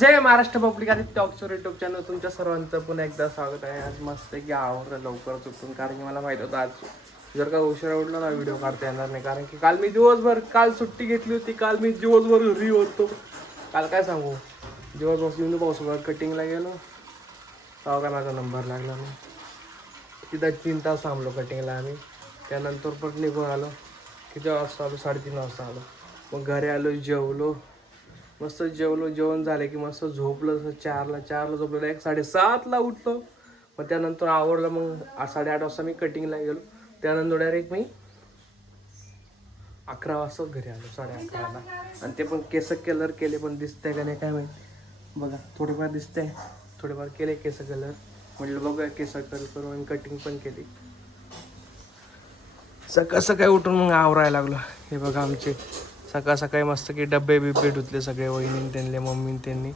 जय Maharashtra public आणि talks YouTube channel तुमच्या सर्वांचं पुन्हा एकदा स्वागत आहे. आज मस्त की आवडलं लवकरच उठून, कारण की मला माहित होतं आज जर का उशिरा उठला ना व्हिडिओ काढता येणार नाही, कारण की काल मी दिवसभर सुट्टी घेतली होती. काल मी दिवसभर घरी होतो. काल काय सांगू, दिवसभर येऊन पाऊस कटिंगला गेलो, तेव्हा का माझा नंबर लागला नाही. तिथं 3 तास थांबलो कटिंगला आम्ही. त्यानंतर परत निघून आलो. किती वाजता आलो? 3:30 वाजता आलो. मग घरी आलो, जेवलो, मस्त जेवलो. जेवण झालं की मस्त झोपलं. 4ला झोपलो, डायरेक्ट 7:30ला उठलो. मग त्यानंतर आवडलं. मग 8:30 वाजता मी कटिंगला गेलो. त्यानंतर डायरेक्ट मी 11 वाजता घरी आलो, 11:30ला. आणि ते पण केस कलर केले, पण दिसतंय का नाही काय माहिती. बघा थोडेफार दिसतंय, थोडेफार केले केस कलर. म्हटलं बघूया केस कलर करून, आणि कटिंग पण केली. सकाळ सकाळी उठून मग आवरायला लागलो. हे बघा आमचे सकाळ सकाळी मस्त की डब्बे बिब्बे धुतले सगळे, वहिनी त्यांनी, मम्मी त्यांनी.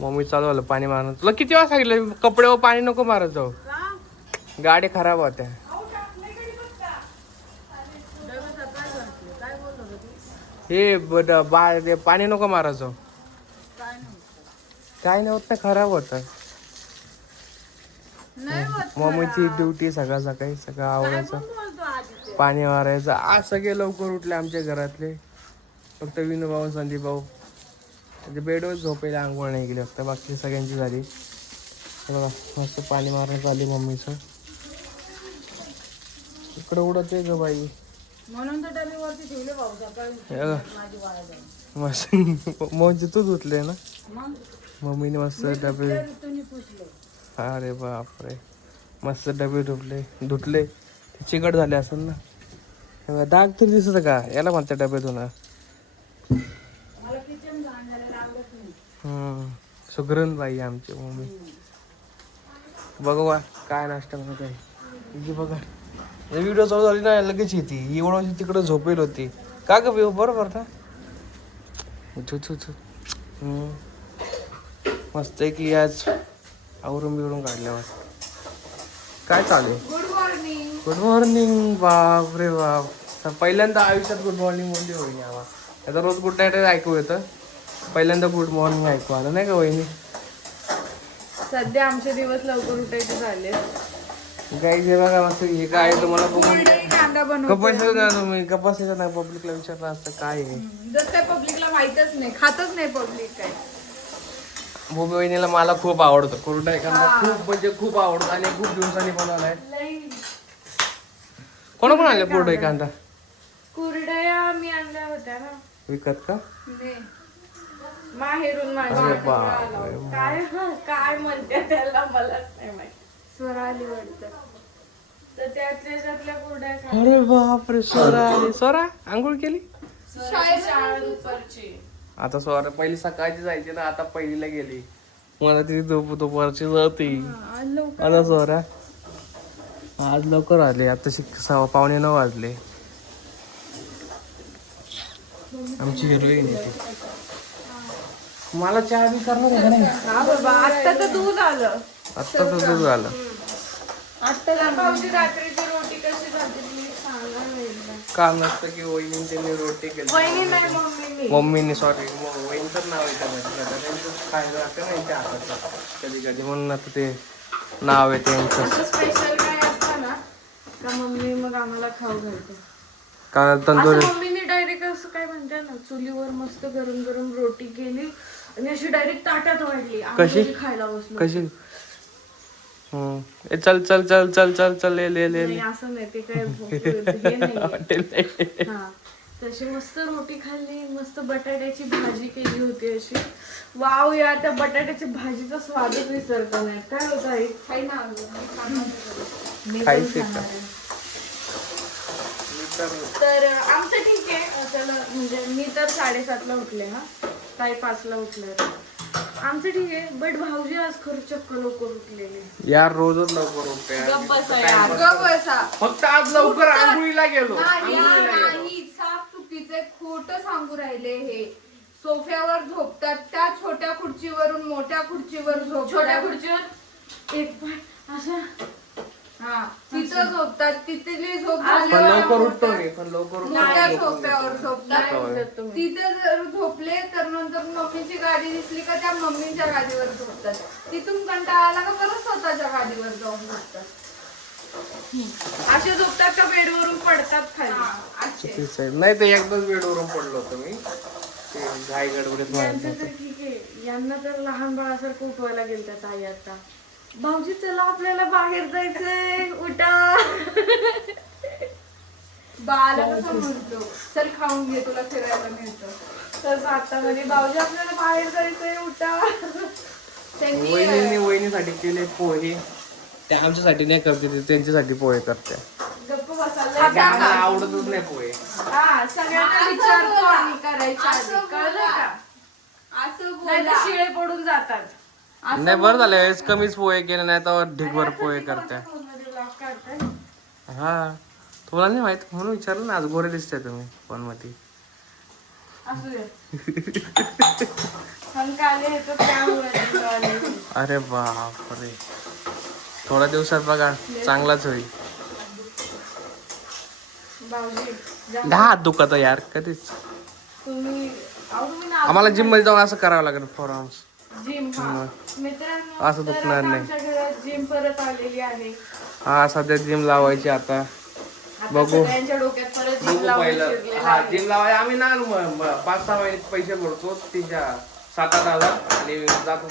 मम्मी चालू झालं पाणी मारणं. तुला किती वेळा सांगितलं कपड्यावर पाणी नको मारत जाऊ, गाडी खराब होत्या. हे पाणी नको मारत जाऊ, काय नाही होत ना, खराब होत. मम्मीची ड्युटी सकाळ सकाळी सगळं आवरायचं, पाणी मारायचं. आज सगळे लवकर उठले आमच्या घरातले, फक्त विनू भाऊ, संदीप भाऊ म्हणजे बेडवर झोपायला, आंघोळ नाही गेली, फक्त बाकी सगळ्यांची झाली. बघा मस्त पाणी मारण्यात आली मम्मीचं. इकडं उडत आहे ग बाई, म्हणून मस्त. म्हणजे तू धुतले ना मम्मीने मस्त डबे. अरे बापरे, मस्त डबे धुतले. चिकट झाले असेल ना, डाग तरी दिसत का, याला म्हणते डब्यातून. सुगरण बाई आमची मम्मी. बघा काय नाश्ता करत आहे बघा. व्हिडिओ चालू झाली ना लगेच येते, एवढं तिकडे झोपेल होती का ग बरोबर ना. मस्त आहे की आज आवरून बिवरून काढल्यावर. काय चालेल? Good morning. बाप रे बाप, पहिल्यांदा आयुष्यात गुड मॉर्निंग म्हणजे होईनी आवाज. आता रोज गुड नाईट ऐकू येतं, पहिल्यांदा गुड मॉर्निंग ऐकू आलं नाही का वहिनी. सध्या आमचे दिवस लवकर उठायचे झाले. काही जे बघा मस्त हे काय तुम्हाला बघून कपाशीचं ना पब्लिकला विचारलं असतं काय आहे. जर काय पब्लिकला माहितच नाही, खातच नाही पब्लिक काय. भूमी वहिनीला मला खूप आवडतं कुरडा एखादा, खूप म्हणजे खूप आवडतं, आणि खूप दिवसांनी बनवलाय. कोण आणलं कुरडा एखादा? कुरडया मी आणल्या होत्या ना विकत का? माहेरून काय म्हणते त्याला मलाच नाही माहिती. स्वरा आली वाटतं, तर त्यातल्या कुरड्या. अरे बापरे, स्वरा आली. स्वरा आंघोळ केली? आता स्वरा पहिली सकाळची जायची ना, आता पहिलीला गेली. मला तिथे दुपारची जाते. अरे स्वरा आज लवकर आले, आता 9:15 वाजले. आमची हिरोईन येते. मला चहा बी करणार आहे नाही. आता तर दूध आलं, आत्ता तर दूध आलं. आता भाऊजी रात्रीची रोटी कशी झाली तुम्ही सांगा. काल नसतं की वहिनी त्यांनी रोटी केली. वहिनी नाही, मम्मीने सॉरी, वहिनीचं नाव आहे त्यांचं, खायला लागतं ना त्यांच्या हाताचं कधी कधी, म्हणून आता ते नाव आहे त्यांचं. स्पेशल काय असतं ना का मम्मी मग आम्हाला खाऊ घालते. कारण तंदुरी मम्मीने डायरेक्ट असं काय म्हणते ना, चुलीवर मस्त गरम गरम रोटी केली आणि अशी डायरेक्ट ताटात वाढली. कशी खायला बसलो. कशी चल चल चल चल चल चल ले असं नाही, ते काय तशी मस्त रोटी खाल्ली, मस्त बटाट्याची भाजी केली होती अशी. वाव यार, त्या बटाट्याच्या भाजीचा स्वादच विसरतो नाही. काय होत आहे तर आमचं ठीक आहे. चला म्हणजे मी तर 7:30ला उठले ना, काही 5ला उठले. आमचं ठीक आहे, बट भाऊजी आज खरं चक्क लवकर उठलेले यार. रोजच लवकर उठते फक्त आज लवकर आंघोळीला गेलो. साफ चुकीचे खोटं सांगू राहिले. हे सोफ्यावर झोपतात, त्या छोट्या खुर्चीवरून मोठ्या खुर्चीवर झोपतात. छोट्या खुर्चीवर एक पाय असं हा तिथं झोपतात, तिथली झोप पण झाल्यावर लवकर उठतो मी, पण लवकर मोठ्या उठतो. सोफ्यावर झोपतात. उठत तुम्ही. तिथं जर झोपले तर नंतर मम्मीची गाडी दिसली का त्या मम्मीच्या गाडीवर झोपतात. तिथून कंटाळा आला का परत स्वतःच्या गाडीवर जाऊन झोपतात. असे झोपतात का बेडवरून पडतात खाली. हा, असे. तेच आहे. नाही ते एकदाच बेडवरून पडलो होतो मी, ते घाई गडबडीत यांचं मारलं तर ठीक आहे, यांना तर लहान बाळासारखं उठवायला गेलतात आई आता. भाऊजी चला आपल्याला बाहेर जायचंय, उठा. बाळाला कसं म्हणतो चल खाऊन घे तुला फिरायला मिळतं. तर आता म्हणे भाऊजी आपल्याला बाहेर जायचंय, उठा. त्यांनी वहिनीसाठी केले पोहे, ते आमच्यासाठी नाही करते, ते त्यांच्यासाठी पोहे करते. गप्प बसायला ते आम्हाला आवडतच नाही पोहे. हा सगळ्यांना असं विचारतो बोला. आम्ही करायच्या असं आधी. कळलं बोला. का? असं नाही तर बोला. शिळे पडून जातात. नाही बरं झालं यावेळेस कमीच पोहे केले, नाही तर ढिगभर पोहे करते. फोनमध्ये vlog काढताय. हा तुला नाही माहित म्हणून विचारलं ना, आज गोरे दिसते तुम्ही फोन मध्ये. असू दे. पण काले येतो त्यामुळे आले. अरे बापरे, थोड्या दिवसात बघा चांगलाच होईल. भाऊजी जा. हात दुखत यार कधीच. तुम्ही आम्हाला जिम मध्ये जाऊन असं करावं लागेल फॉर आर्म्स. जिम हा मित्रांनो, असं तर दुखणार आता नाही. आमच्या घरात जिम परत आलेली आहे. हा सध्या जिम लावायची आता. आता बघू. सगळ्यांच्या डोक्यात परत जिम बघू लावून पहिलं. शिरलेलं हा आहे. जिम लावायला आम्ही ना 5-6 महिने पैसे भरतो, 7-8 हजार आणि जातो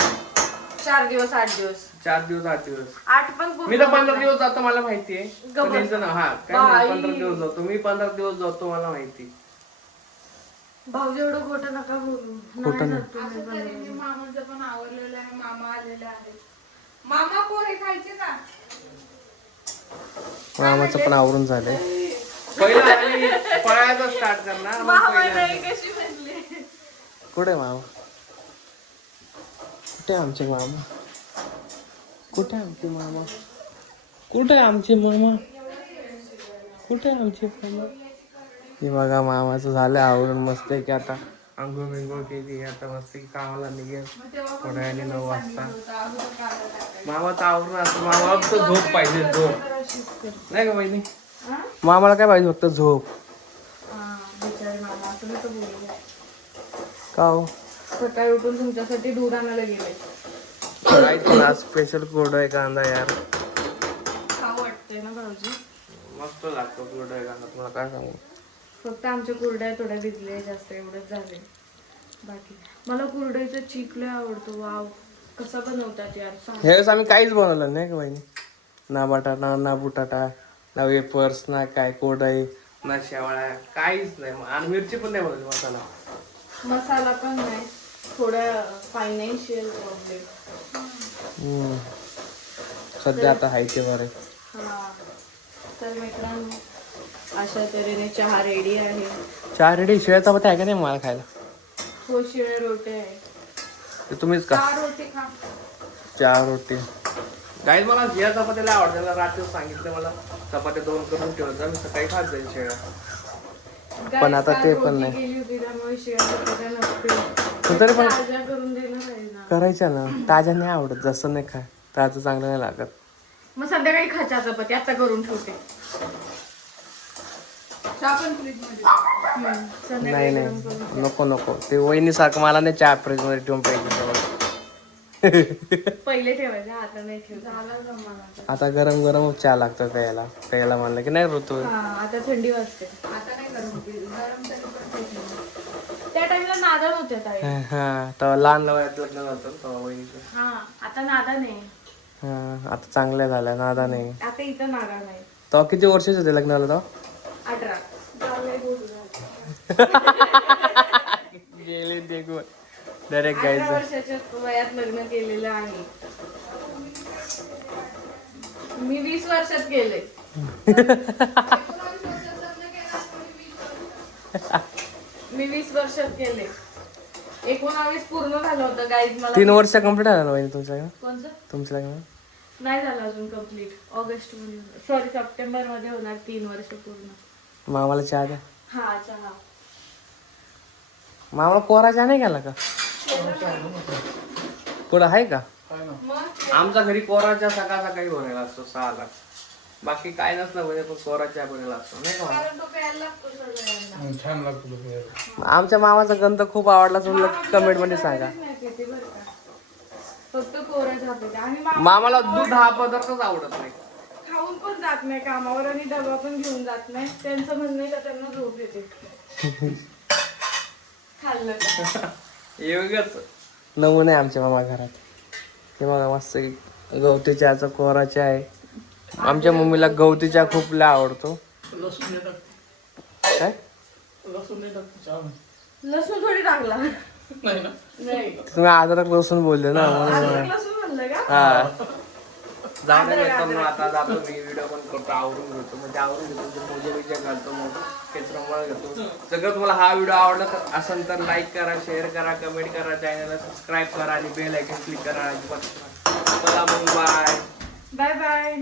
4 दिवस 8 दिवस 4 दिवस 8 दिवस. 8 पण पूर्ण मी तर होत 15 नाही. दिवस जातो मला माहितीये. गप्प पण यांचं ना हा काय बाई. नाही, 15 दिवस जातो मी, 15 दिवस जातो मला माहिती. भाऊजी एवढं खोटं नका बोलू. खोटं नाही नाही. जात तुम्ही असं तरी मी 15 मामाचं पण आवरलेलं आहे. मामा आलेले आहेत. मामा पोहे खायचे का? मामाचं पण आवरून झालंय. पहिला आम्ही पळायचं स्टार्ट करणार, मग मामा पहिलं- नाही कशी म्हणली. कुठे मामा, कुठे आमचे मामा, कुठे आमचे मामा, कुठे आमचे मामा, कुठे आमचे मामा. हे बघा मामाचं झालं आवरून मस्त की आता अंघोळ बिंघोळ केली, आता मस्त की कामाला निघेल थोड्या वेळाने 9 वाजता. मामाचं आवरून असं, मामा फक्त झोप पाहिजे, झोप नाही का बहिणी. हा? मामाला काय पाहिजे, फक्त झोप. हा, बिचारे मामा असं नका बोलू. का हो सकाळी उठून तुमच्यासाठी दूध आणायला गेले. काय पण आज स्पेशल कोरडा आहे कांदा यार, खाऊ वाटतंय ना भाऊजी. मस्त लागतो कोरडा आहे कांदा, तुम्हाला काय सांगू. फक्त आमच्या कुरड्या थोड्या भिजले जास्त, एवढंच झाले. बाकी मला कुरड्याचा चीक लय आवडतो. वाव, कसा बनवतात यार सांग. ह्यावेळेस आम्ही काहीच बनवलं नाही का बहिणी, ना बटाटा ना बुटाटा ना वेपर्स ना काय कोरडाई ना शेवाळ्या, काहीच नाही. आणि मिरची पण नाही बनवली, मसाला. मसाला पण नाही, थोडा फायनान्शियल प्रॉब्लेम. सध्या आता हाय ते बरे. हा, तर मित्रांनो अशा तऱ्हेने चहा रेडी आहे. 4 रेडी शिळ्या चपात्या आहे का नाही मला खायला, हो, शिळे रोटे आहे. ते तुम्हीच का. 4 रोटी खा. 4 रोटी गाईज, मला शिळ्या चपात्याला आवडते. रात्री सांगितलं मला चपात्या 2 करून ठेवत जा, मी सकाळी खात जाईल शिळ्या. पण आता ते पण नाही. गेली होती त्यामुळे शिळ्या चपात्या नसतील. तरी पण ताज्या करून देणार आहे ना. करायच्या ना, ताज्या नाही आवडत, जसं नाही खाय ताजं चांगलं नाही लागत. मग संध्याकाळी खायच्या चपाती आता करून ठेवते. चहा पण फ्रीजमध्ये. नाही संध्याकाळी नाही गरम करून. नको नको, ते वहिनी सारखं मला नाही चहा फ्रीज मध्ये ठेवून पाहिजे. पहिले ठेवायचं, आता नाही ठेवत. झाला जमाना. आता गरम गरम चहा लागतं प्यायला म्हणलं की नाही ऋतू. हा, आता थंडी वाजते. आता नाही गरम तरी पण ठीक आहे. त्या टाइमला नादा होत्या ताई. हा तेव्हा लहान वयात लग्न झालं तेव्हा वहिनीचं. हा, आता नादा नाही. हा आता चांगल्या झाल्या, नादा नाही. आता इथं नादा नाही. तेव्हा किती वर्षाचे होते लग्नाला तेव्हा. 18. गेले देखून डायरेक्ट 18 गायचं. वर्षाच्या वयात लग्न केलेलं आहे. मी 20 वर्षात केले. मी 20 वर्षात केले. 19 पूर्ण झालं होतं गाईज मला. 3 वर्ष कम्प्लीट झालं ना वहिनी तुमचं कोणतं? तुमचं लग्न. नाही झालं अजून कम्प्लीट. ऑगस्ट मध्ये, सॉरी सप्टेंबर मध्ये होणार 3 वर्ष पूर्ण. मामाला चहा द्या. हा, चहा. मामाला कोरा चहा नाही गेला का, कुठं आहे का. मग आमच्या घरी कोरा चहा सकाळ सकाळी बनवला असतो 6 ला. बाकी काय नसलं म्हणजे पण कोरा चहा बनवला असतो नाही का मला? कारण तो प्यायला लागतो सगळ्यांना. छान लागतो तो प्यायला. आमच्या मामाचा गंध खूप आवडला तुम्हाला कमेंट मध्ये सांगा. नाही पिते बरं का. फक्त कोरा चहा पिते आणि मामा मामाला दूध हा पदार्थच आवडत नाही. खाऊन पण जात नाही कामावर आणि डबा पण घेऊन जात नाही. त्यांचं म्हणणं आहे का त्यांना झोप येते खाल्लं का. हे वेगळंच नमुने आहे आमच्या मामा घरात. ते बघा मस्त गवती चहाचा कोरा चहा आहे. आमच्या मम्मीला गवती चहा खूप लय आवडतो. लसूण येतात. काय लसूण येतात चहामध्ये. लसूण थोडी टाकला नाही ना. नाही तुम्ही अद्रक लसूण बोलले ना म्हणून. अद्रक लसूण म्हणलं का. हा जाऊ दे मित्रांनो, आता जातो मी व्हिडिओ पण करतो, आवरून घेतो म्हणजे आवरून घेतो मोजे बिजे घालतो, मग केचरमळ घेतो. जर तुम्हाला हा व्हिडिओ आवडला असेल तर लाईक करा, शेअर करा, कमेंट करा, चॅनलला सबस्क्राईब करा आणि बेल आयकॉन क्लिक करा. चला मग बाय बाय बाय.